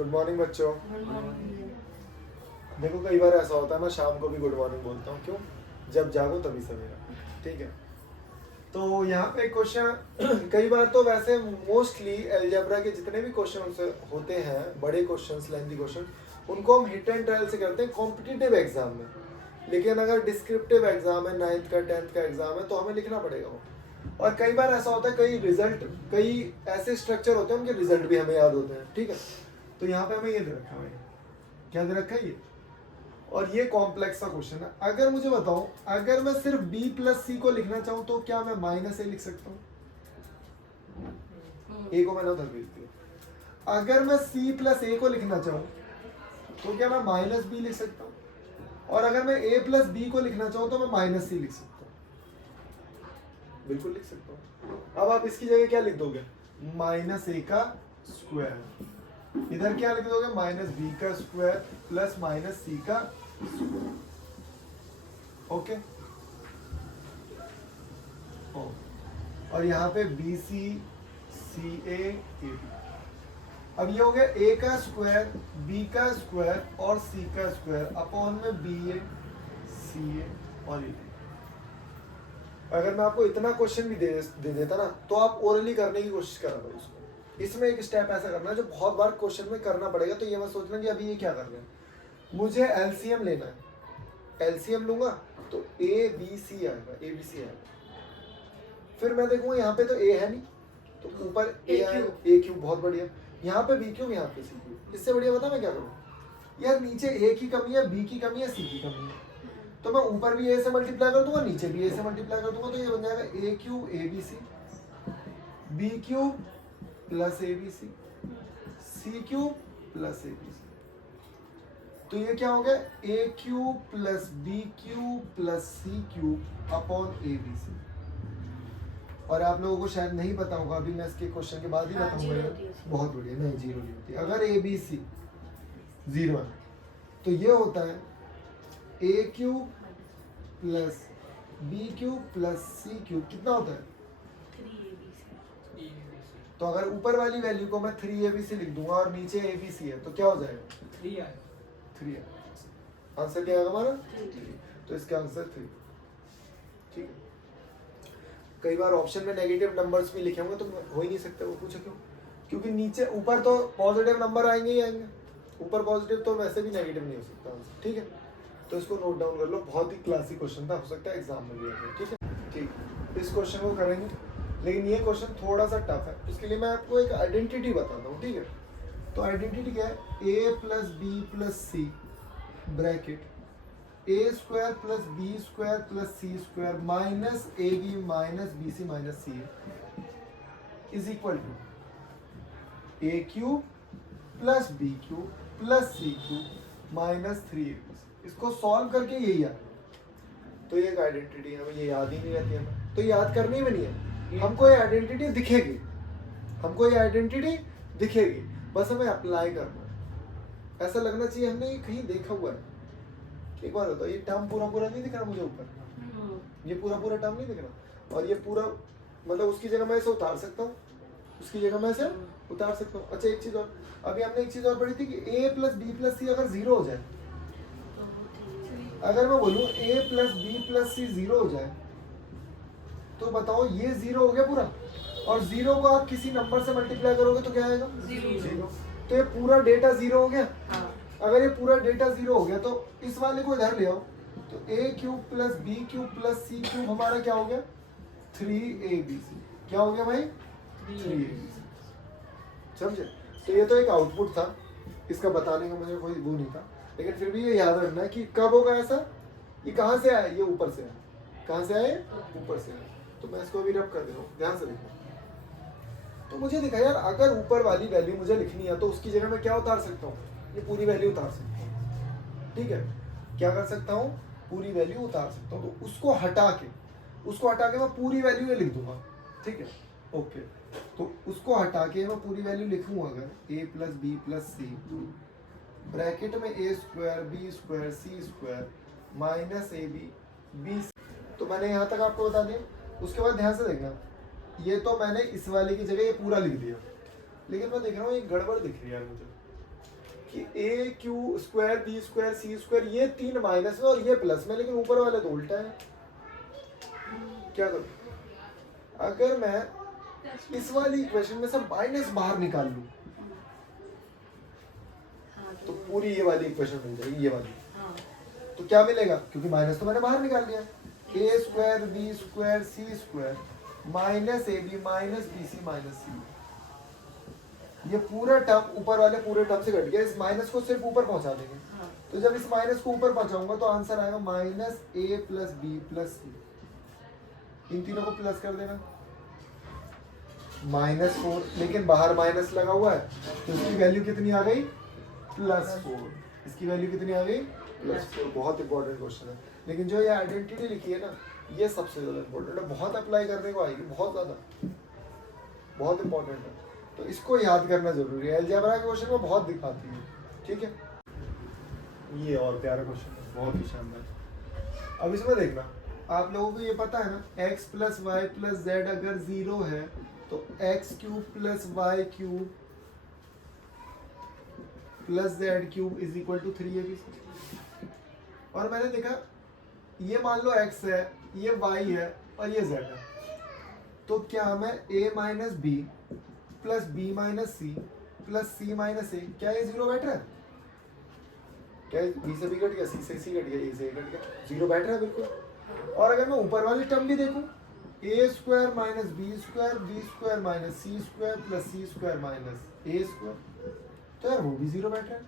Good morning बच्चों। Good morning. देखो कई बार ऐसा होता है, मैं शाम को भी गुड मॉर्निंग बोलता हूँ। क्यों? जब जागो तभी सवेरा। ठीक है, तो यहाँ पे क्वेश्चन कई बार तो वैसे मोस्टली अलजेब्रा के जितने भी क्वेश्चन होते हैं, बड़े क्वेश्चंस, लेंथी क्वेश्चन, उनको हम हिट एंड ट्रायल से करते हैं कॉम्पिटिटिव एग्जाम में। लेकिन अगर डिस्क्रिप्टिव एग्जाम है, 9th का 10th का एग्जाम है, तो हमें लिखना पड़ेगा वो। और कई बार ऐसा होता है, कई ऐसे स्ट्रक्चर होते हैं उनके रिजल्ट भी हमें याद होते हैं। ठीक है, तो यहाँ पे हमें ये दे रखा है, क्या दे रखा है ये, और ये कॉम्प्लेक्स का क्वेश्चन है। अगर मुझे बताओ, अगर मैं सिर्फ b प्लस सी को लिखना चाहूँ तो क्या मैं माइनस ए लिख सकता हूँ? ए को मैंने उधर भेज दिया। अगर मैं c प्लस ए को लिखना चाहूँ तो क्या मैं माइनस बी लिख सकता हूँ? और अगर मैं a प्लस बी को लिखना चाहूँ तो मैं माइनस सी लिख सकता हूँ। बिल्कुल लिख सकता हूँ। अब आप इसकी जगह क्या लिख दोगे? माइनस ए का स्क्वायर। इधर क्या लिख दोगे? माइनस बी का स्क्वायर प्लस माइनस सी का स्क्वायर। ओके, और यहाँ पे B c, C A B. अब ये हो गया a का स्क्वायर, b का स्क्वायर और c का स्क्वायर अपॉन में बी ए, सी ए और ए। अगर मैं आपको इतना क्वेश्चन भी दे देता ना, तो आप ओरली करने की कोशिश करना भाई उसको। इसमें एक स्टेप ऐसा करना है जो बहुत बार क्वेश्चन में करना पड़ेगा। तो ये मैं सोचना कि अभी ये क्या करना है, मुझे एलसीएम लेना है। एलसीएम लूंगा तो ए बी सी आएगा, ए बी सी आएगा। फिर मैं देखूंगा यहाँ पे तो ए है नहीं, तो ऊपर ए आएगा, ए क्यूब, बहुत बढ़िया। यहाँ पे बी क्यूब, यहाँ पे सी क्यूब। इससे बढ़िया बता मैं क्या करूँ यार, नीचे ए की कमी है, बी की कमी है, सी की कमी है, तो मैं ऊपर भी ए से मल्टीप्लाई कर दूंगा, नीचे भी ए से मल्टीप्लाई कर दूंगा। तो ये बन जाएगा a cube a b c, b cube plus a b c, c cube plus a b c. तो ये क्या हो गया? A cube plus b cube plus c cube upon a b c. और आप लोगों को शायद नहीं पता होगा, अभी मैं इसके क्वेश्चन के बाद ही बताऊंगा। बहुत बढ़िया, नहीं जीरो नहीं होती। अगर ए बी सी जीरो है तो ये होता है a cube plus b cube plus c cube. कितना होता है? 3ABC। तो अगर ऊपर वाली वैल्यू को मैं 3ABC लिख दूंगा और नीचे ABC है तो क्या हो जाएगा? 3 है। आंसर क्या आएगा हमारा? 3। तो इसका आंसर 3। ठीक है, कई बार ऑप्शन में नेगेटिव नंबर्स भी लिखे होंगे तो हो ही नहीं सकते। वो पूछो क्यों? क्योंकि नीचे ऊपर तो पॉजिटिव नंबर आएंगे ही आएंगे, ऊपर पॉजिटिव तो वैसे भी नेगेटिव नहीं हो सकता आंसर। ठीक है, तो इसको नोट डाउन कर लो। बहुत ही क्लासिक क्वेश्चन था, हो सकता है एग्जाम में भी आए। ठीक है, ठीक, इस क्वेश्चन को करेंगे, लेकिन ये क्वेश्चन थोड़ा सा टफ है। इसके लिए मैं आपको एक आइडेंटिटी बताता हूँ। ठीक है, तो आइडेंटिटी क्या है? A plus b plus c bracket a square plus b square plus c square minus a b minus b c minus c is equal to a cube plus b cube plus c cube minus 3ab। इसको solve करके यही आ। तो ये एक identity है, हमें ये याद ही नहीं रहती हमें, तो याद करनी भी नहीं है। हमको ये आइडेंटिटी दिखेगी, हमको ये आइडेंटिटी दिखेगी, बस हमें अप्लाई करना है। ऐसा लगना चाहिए हमने ये कहीं देखा हुआ है। एक बार बताओ, ये टर्म पूरा पूरा नहीं दिख रहा मुझे ऊपर? ये पूरा पूरा टर्म नहीं दिख रहा, और ये पूरा मतलब उसकी जगह मैं इसे उतार सकता हूँ, उसकी जगह मैं इसे उतार सकता हूँ। अच्छा एक चीज और, अभी हमने एक चीज और पढ़ी थी कि ए प्लस बी प्लस सी अगर जीरो हो जाए, अगर मैं बोलूँ ए प्लस बी प्लस सी जीरो हो जाए, तो बताओ ये जीरो हो गया पूरा, और जीरो को आप किसी नंबर से मल्टीप्लाई करोगे तो क्या आएगा? जीरो। तो ये पूरा डेटा जीरो हो गया। अगर ये पूरा डेटा जीरो हो गया तो इस वाले को इधर ले आओ, तो a cube plus b cube plus c cube हमारा क्या हो गया? 3abc। क्या हो गया भाई? 3abc। समझे? तो ये तो एक आउटपुट था, इसका बताने का मुझे कोई वो नहीं था, लेकिन फिर भी ये याद रखना है कि कब होगा ऐसा। ये कहाँ से आया? ये ऊपर से आया। कहाँ से आए? ऊपर से आया। तो मैं इसको अभी रब कर दे रहा हूँ, ध्यान से देखना। तो मुझे दिखा यार, अगर ऊपर वाली वैल्यू मुझे लिखनी है तो उसकी जगह मैं क्या उतार सकता हूँ? ये पूरी वैल्यू उतार सकता हूँ। ठीक है, क्या कर सकता हूँ? पूरी वैल्यू उतार सकता हूँ। तो उसको हटा के मैं पूरी वैल्यू ये लिख दूंगा। ठीक है, ओके, तो उसको हटा के मैं पूरी वैल्यू लिखूँ अगर a plus b plus c bracket में a square b square c square minus a b b. तो मैंने यहाँ तक आपको बता दिया। उसके बाद ध्यान से देखना, ये तो मैंने इस वाले की जगह ये पूरा लिख दिया, लेकिन मैं देख रहा हूँ ये गड़बड़ दिख रही है मुझे। कि ए Q square b square c square ये तीन माइनस में और ये प्लस में, लेकिन ऊपर वाले तो उल्टा है। क्या करूं? अगर मैं इस वाली इक्वेशन में से माइनस बाहर निकाल लूं तो पूरी ये वाली इक्वेशन मिल जाएगी, ये वाली। तो क्या मिलेगा? क्योंकि माइनस तो मैंने बाहर निकाल लिया, a square b square c square minus a b minus b c minus c. ये पूरा टर्म ऊपर वाले पूरे टर्म से कट गया, इस माइनस को सिर्फ ऊपर पहुंचा देंगे। तो जब इस माइनस को ऊपर पहुंचाऊंगा तो आंसर आएगा माइनस ए प्लस बी प्लस सी। इन तीनों को प्लस कर देना, -4, लेकिन बाहर माइनस लगा हुआ है तो इसकी वैल्यू कितनी आ गई? +4। इसकी वैल्यू कितनी आ गई? +4। बहुत इंपॉर्टेंट क्वेश्चन है, लेकिन जो ये आइडेंटिटी लिखी है ना, ये सबसे ज्यादा इंपॉर्टेंट है, बहुत अप्लाई करने को आएगी, बहुत ज्यादा, बहुत इंपॉर्टेंट है। तो इसको याद करना जरूरी है, अलजेब्रा के क्वेश्चन में बहुत दिखाती है। ठीक है, ये और प्यारा क्वेश्चन है, बहुत ही शानदार। अब इसमें देखना, आप लोगों को ये पता है ना, x + y + z अगर 0 है तो x³ + y³ + z³ = 3ab। और मैंने देखा ये मान लो x है, ये y है और ये z है, तो क्या मैं a - b + b - c + c - a, क्या ये 0 बैठ रहा है? क्या b से b कट गया, c से c कट गया, a से a कट गया, 0 बैठ रहा है बिल्कुल। और अगर मैं ऊपर वाली टर्म भी देखूं, a² - b² b² - c² + c² - a², तो यार वो भी 0 बैठ रहा है,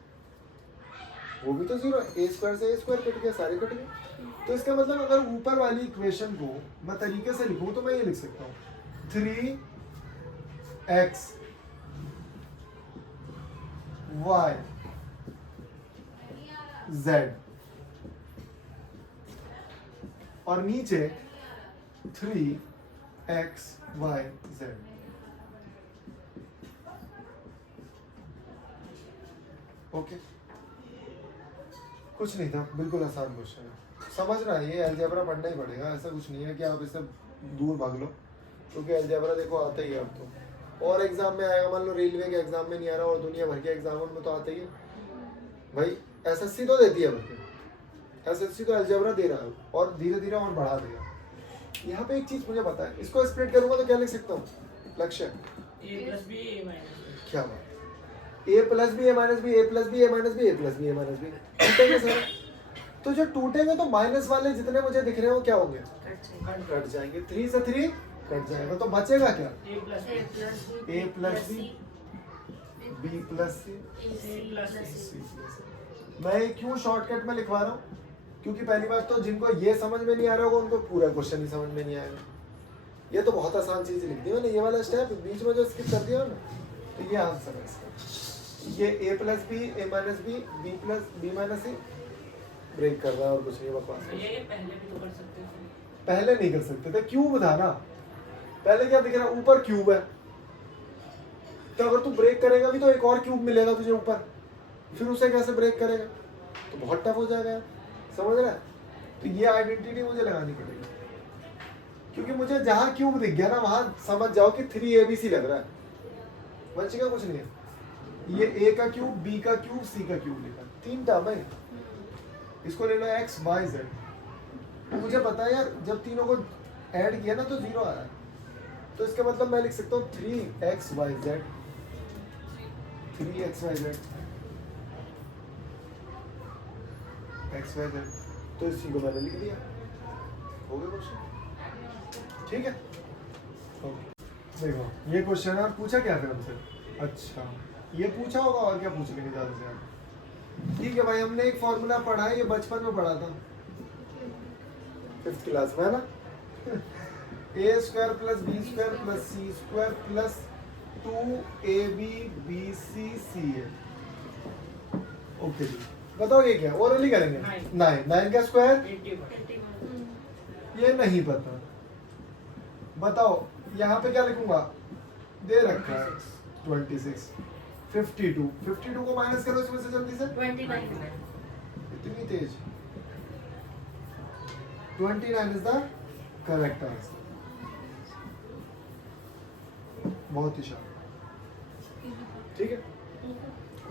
वो भी तो 0 है, a² से a² कट गया, सारे कट गए। तो इसका मतलब अगर ऊपर वाली इक्वेशन को मैं तरीके से लिखूं तो मैं ये लिख सकता हूँ 3x y z और नीचे 3x y z। ओके, कुछ नहीं था, बिल्कुल आसान क्वेश्चन है, समझना है, ये अलजेब्रा पढ़ना ही पड़ेगा, ऐसा कुछ नहीं है कि आप इससे दूर भाग लो, क्योंकि अलजेब्रा देखो आता ही है अब तो। और एग्जाम में आएगा, मान लो रेलवे के एग्जाम में नहीं आ रहा और दुनिया भर के एग्जामों में तो आता ही है भाई। एसएससी तो देती है बल्कि, एसएससी तो अलजेब्रा दे रहा है और धीरे धीरे और बढ़ा देगा। यहाँ पे एक चीज मुझे पता है, इसको स्प्लिट करूंगा तो क्या लिख सकता हूँ? लक्ष्य a + b a - b। क्या बात, a + b a - b, a + b a - b, a + b a - b टूटेंगे सारे। तो जो टूटेंगे तो माइनस वाले जितने मुझे दिख रहे हैं वो क्या होंगे? कट जाएंगे, 3 से 3 कट जाएगा, तो बचेगा क्या? a + b a + b b + c c + c। मैं ये क्यों शॉर्टकट में लिखवा रहा हूँ? क्योंकि पहली बात तो जिनको ये समझ में नहीं आ रहा होगा उनको पूरा क्वेश्चन ही समझ में नहीं आएगा। ये तो बहुत आसान चीज लिख दी मैंने, ये वाला स्टेप बीच में जो स्किप कर दिया ना, तो ये आंसर है इसका। ये a + b a - b b + b - c break कर रहा है और कुछ नहीं, बकवास है। ये पहले भी तो कर सकते थे, पहले नहीं कर सकते थे, क्यूब था ना, पहले क्या दिख रहा है? ऊपर क्यूब है, तो अगर तू ब्रेक करेगा भी तो एक और क्यूब मिलेगा तुझे ऊपर, फिर उसे कैसे ब्रेक करेगा? तो बहुत टफ हो जाएगा, समझ रहा है? तो ये आइडेंटिटी मुझे लगानी पड़ेगी, क्योंकि मुझे जहां क्यूब दिख गया ना वहां समझ जाओ कि 3abc लग रहा है, बचेगा कुछ नहीं है। ये a का क्यूब, b का क्यूब, c का क्यूब लिखा, 3 टर्म है, इसको ले लो x y z। तो मुझे पता है यार, जब तीनों को ऐड किया ना तो 0 आया, तो इसका मतलब मैं लिख सकता हूँ 3x y z 3x y z x y z। तो इसी को मैंने लिख दिया, हो गया क्वेश्चन। ठीक है, देखो ये क्वेश्चन है, पूछा क्या फिर हमसे? अच्छा ये पूछा होगा, और क्या पूछ लेंगे ज़्यादा से ज़्यादा। ठीक है भाई, हमने एक फॉर्मूला पढ़ा है, ये बचपन में पढ़ा था 5th क्लास में, है ना? a² + b² + c² + 2ab bc ca। Okay जी, बताओ ये क्या? ओरली करेंगे। 9 का स्क्वायर 81। ये नहीं पता, बताओ यहाँ पे क्या लिखूंगा? दे रखा है 26। 52 को माइनस करो इसमें से जल्दी से। 29। इतनी तेज। 29 इज द करेक्ट आंसर। बहुत ही शानदार। ठीक है,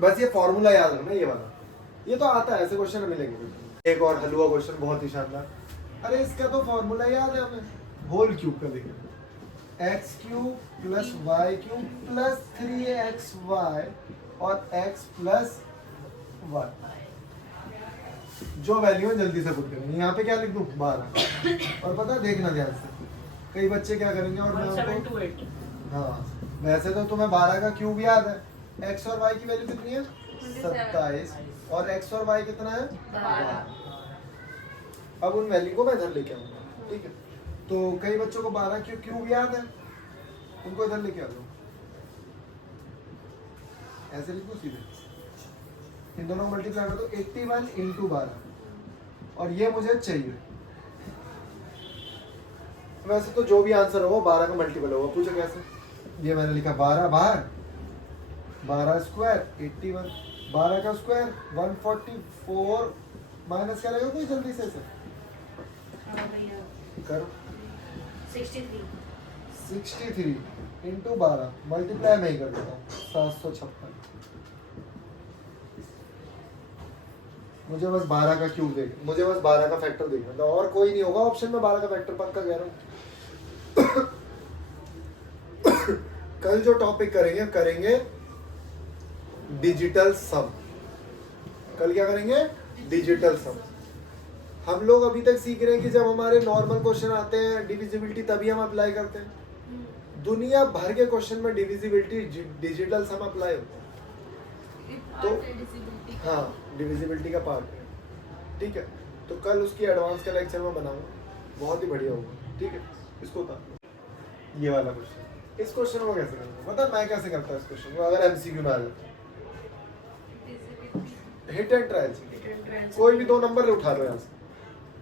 बस ये फॉर्मूला याद रखना, ये वाला, ये तो आता है, ऐसे क्वेश्चन मिलेंगे। एक और हलवा क्वेश्चन बहुत ही शानदार। अरे इसका तो फॉर्मूला याद है हमें, होल क्यूब का। देखिए x cube plus y cube plus 3xy और x प्लस वाई, जो वैल्यू है जल्दी से पुट करेंगे। यहाँ पे क्या लिख दूँ 12। और पता है, देखना ध्यान से, कई बच्चे क्या करेंगे और मैं उनको, 1728 हाँ वैसे तो तुम्हें 12 का क्यूब याद है, x और y की वैल्यू कितनी है 27 और x और y कितना है 12। अब उन वैल्यू को मैं इधर लेके आऊंगा, ठीक है। तो कई बच्चों को 12 की क्यूब याद है, उनको इधर लेके आ दो, ऐसे लिखो सीधे, इन दोनों को मल्टीप्लाई कर दो, 81 इंटू 12, और ये मुझे चाहिए। वैसे तो जो भी आंसर हो 12 का मल्टीपल होगा, पूछो कैसे। ये मैंने लिखा 12 बाहर, 12 स्क्वायर 81, 12 का स्क्वायर 144, माइनस क्या रहेगा कोई जल्दी से हाँ भैया करो। 63 63 इंटू 12 मल्टीप्लाई मैं ही कर देता हूँ, 756। मुझे बस 12 का क्यूब देख, मुझे बस 12 का फैक्टर देखना था, और कोई नहीं होगा ऑप्शन में 12 का फैक्टर, पक्का कह रहा हूँ। कल जो टॉपिक करेंगे डिजिटल सम। कल क्या करेंगे, डिजिटल सम। हम लोग अभी तक सीख रहे हैं कि जब हमारे नॉर्मल क्वेश्चन आते हैं डिविजिबिलिटी, तभी हम अप्लाई करते हैं। दुनिया भर के क्वेश्चन में डिविजिबिलिटी, डिजिटल सम अप्लाई होता है, तो हाँ डिविजिबिलिटी का पार्ट है, ठीक है। तो कल उसकी एडवांस का लेक्चर मैं बनाऊंगा, बहुत ही बढ़िया होगा, ठीक है। इसको उतार, ये वाला क्वेश्चन, इस क्वेश्चन को कैसे करूँगा, पता मैं कैसे करता हूँ इस क्वेश्चन को, अगर एमसीक्यू में आ जाए हिट एंड ट्रायल से कोई भी 2 नंबर उठा लो यहाँ से,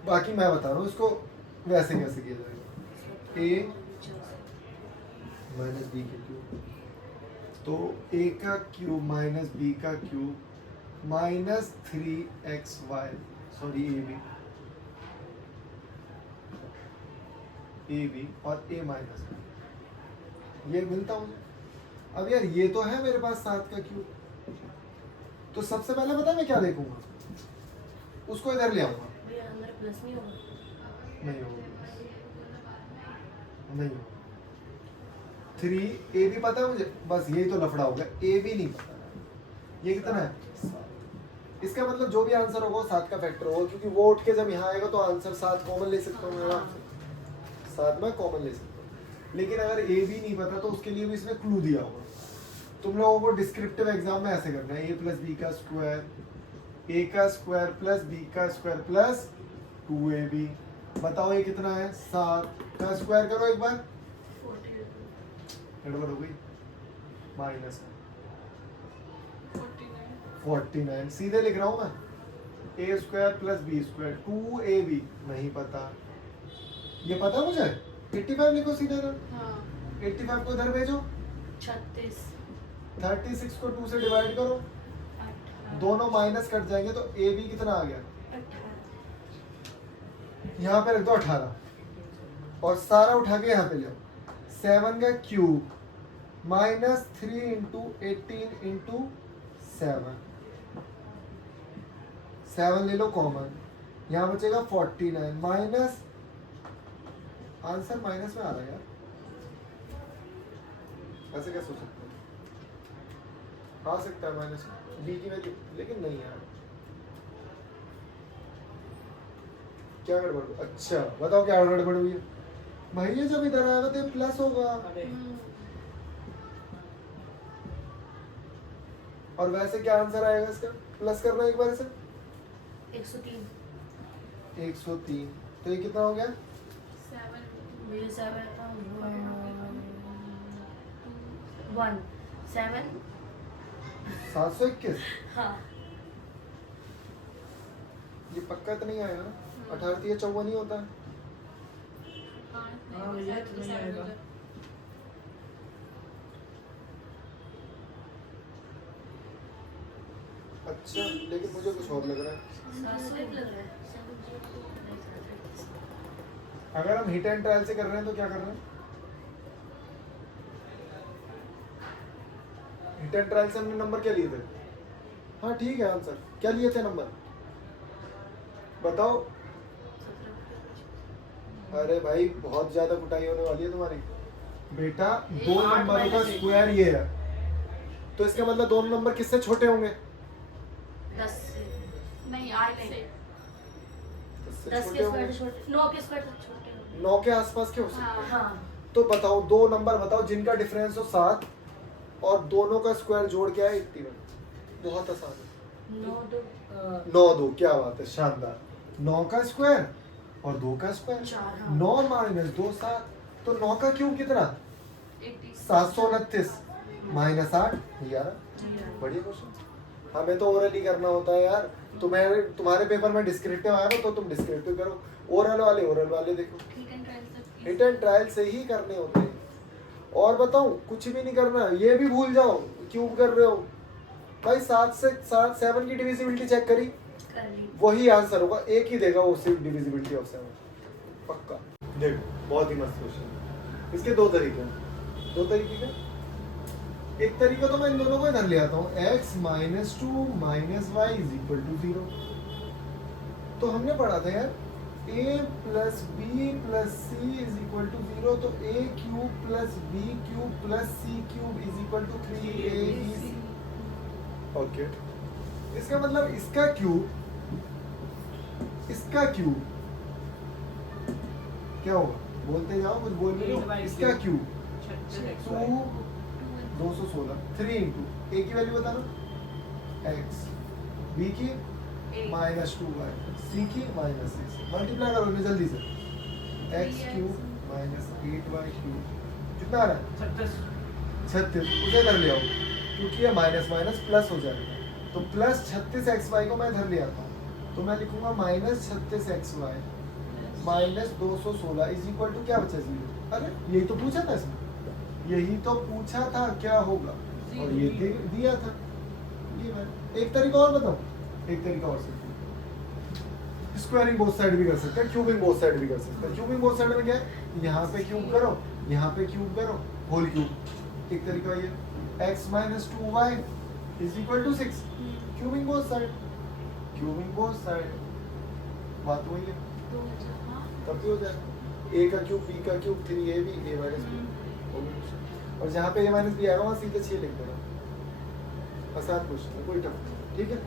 बाकी मैं बता रहा हूँ इसको वैसे कैसे किया जाएगा। ए माइनस बी का क्यूब, तो ए का क्यूब माइनस बी का cube minus 3xy, sorry a b और ए माइनस, ये मिलता मुझे। अब यार ये तो है मेरे पास 7 का क्यूब, तो सबसे पहले पता है मैं क्या देखूंगा, उसको इधर ले आऊंगा, भैया अंदर प्लस नहीं होगा, नहीं होगा, नहीं होगा। 3 ए बी पता है मुझे, बस यही तो लफड़ा होगा, ए बी नहीं पता, ये कितना है 7। इसका मतलब जो भी आंसर होगा 7 का फैक्टर होगा, क्योंकि वो उठ के जब यहाँ आएगा तो आंसर 7 कॉमन ले सकता हूँ मैं, 7 में कॉमन ले सकता हूँ। लेकिन अगर ए बी नहीं पता तो उसके लिए भी इसमें क्लू दिया होगा। तुम लोगों को डिस्क्रिप्टिव एग्जाम में ऐसे करना है, ए प्लस बी का स्क्वायर, ए का स्क्वायर प्लस बी का स्क्वायर प्लस 2ab, बताओ ये कितना है 7 का स्क्वायर करो एक बार, गड़बड़ हो गई, माइनस 49, सीधे लिख रहा हूँ मैं, a square plus b square 2ab, नहीं पता, ये पता मुझे 85 लिखो सीधे इधर, 85 को इधर भेजो, 36 36 को 2 से डिवाइड करो, दोनों माइनस कट जाएंगे तो ए बी कितना आ गया, यहाँ पे रख दो 18 और सारा उठा के यहाँ पे ले आओ, 7 का क्यूब माइनस 3 इंटू 18 इंटू 7 ले लो कॉमन, यहाँ बचेगा 49 माइनस, आंसर माइनस में आ रहा है यार, ऐसे कैसे हो सकता है, आ सकता है माइनस बी की वैल्यू, लेकिन नहीं यार, क्या गड़बड़, अच्छा बताओ क्या गड़बड़ हुई है भैया, जब इधर आएगा तो प्लस होगा, और वैसे क्या आंसर आएगा इसका, प्लस करना एक बार इसे, 103, तो ये कितना हो गया 721, हाँ ये पक्का तो नहीं आएगा ना, 18 या 54 ही होता है, हाँ भैया इतना ही आएगा, अच्छा लेकिन मुझे कुछ और लग रहा है। अगर हम हिट एंड ट्रायल से कर रहे हैं तो क्या कर रहे हैं, हिट एंड ट्रायल से हमने नंबर क्या लिए थे हाँ ठीक है आंसर। क्या लिए थे नंबर बताओ। अरे भाई बहुत ज्यादा कुटाई होने वाली है तुम्हारी बेटा। दो नंबरों का स्क्वायर ये है, तो इसका मतलब दोनों नंबर किससे छोटे होंगे? 10 से नहीं 8 से 10 छोटे के होंगे। स्क्वायर से छोटे 9 के स्क्वायर से छोटे होंगे। 9 के आसपास के हो सकते हैं। हाँ तो बताओ दो नंबर बताओ जिनका डिफरेंस हो 7 और दोनों का स्क्वायर जोड़ के आए 81। बहुत आसान है। 9 2 9 2 क्या बात है, शानदार। 9 का स्क्वायर और 2 का स्क्वायर 4 हाँ 9 माइनस 2 7, तो 9 का क्यूब कितना? 729 माइनस 8 11। बढ़िया क्वेश्चन। हमें तो ओरल ही करना होता है यार। तुम्हारे पेपर में डिस्क्रिप्टिव आया ना, तो तुम डिस्क्रिप्टिव करो, ओरल वाले देखो। हिट एंड ट्रायल से ही करने होते हैं। और बताऊं कुछ भी नहीं करना, ये भी भूल जाओ क्यूब कर रहे हो भाई। 7 की डिविजिबिलिटी चेक करी, कर ली। वही आंसर होगा, एक ही देगा वो सिर्फ डिविजिबिलिटी ऑफ 7 पक्का। देखो बहुत ही मस्त क्वेश्चन। इसके दो तरीके हैं, दो तरीके का। एक तरीका तो मैं इन दोनों को इधर ले आता हूँ, x minus 2 minus y is equal to 0। तो हमने पढ़ा था यार a plus b plus c is equal to 0, तो a cube plus b cube plus c cube is equal to 3ab। Okay, इसका मतलब इसका क्यूब क्या होगा? बोलते जाओ, कुछ बोल भी लो। इसका क्यूब 216 3 इंटू ए की वैल्यू बता दो x, b की माइनस 2y, c की माइनस 6। मल्टीप्लाई करो इन्हें जल्दी से। x cube minus 8y cube कितना आ रहा है? 36। उसे इधर ले आओ क्योंकि ये माइनस माइनस प्लस हो जाएगा। तो प्लस 36xy को मैं इधर ले आता हूँ, तो मैं लिखूंगा minus 36xy minus 216 is equal to क्या बचा? 0। अरे यही तो पूछा था इसमें, यही तो पूछा था क्या होगा, और ये दिया था। ये मैं एक तरीका और बताऊं, एक तरीका और से स्क्वायरिंग बोथ साइड भी कर सकते हैं, क्यूबिंग बोथ साइड भी कर सकते हैं। क्यूबिंग बोथ साइड में क्या है? यहाँ पे क्यूब करो, यहाँ पे क्यूब करो, होल क्यूब। एक तरीका ये x minus 2y is equal to 6। Cubing both side, cubing both side, बात वही है, तब भी हो जाएगा। a का क्यूब b का cube 3ab a minus b, और जहाँ पे a माइनस b आएगा वहाँ सीधे 6 लिख देना। आसान क्वेश्चन है, कोई टफ नहीं, ठीक है।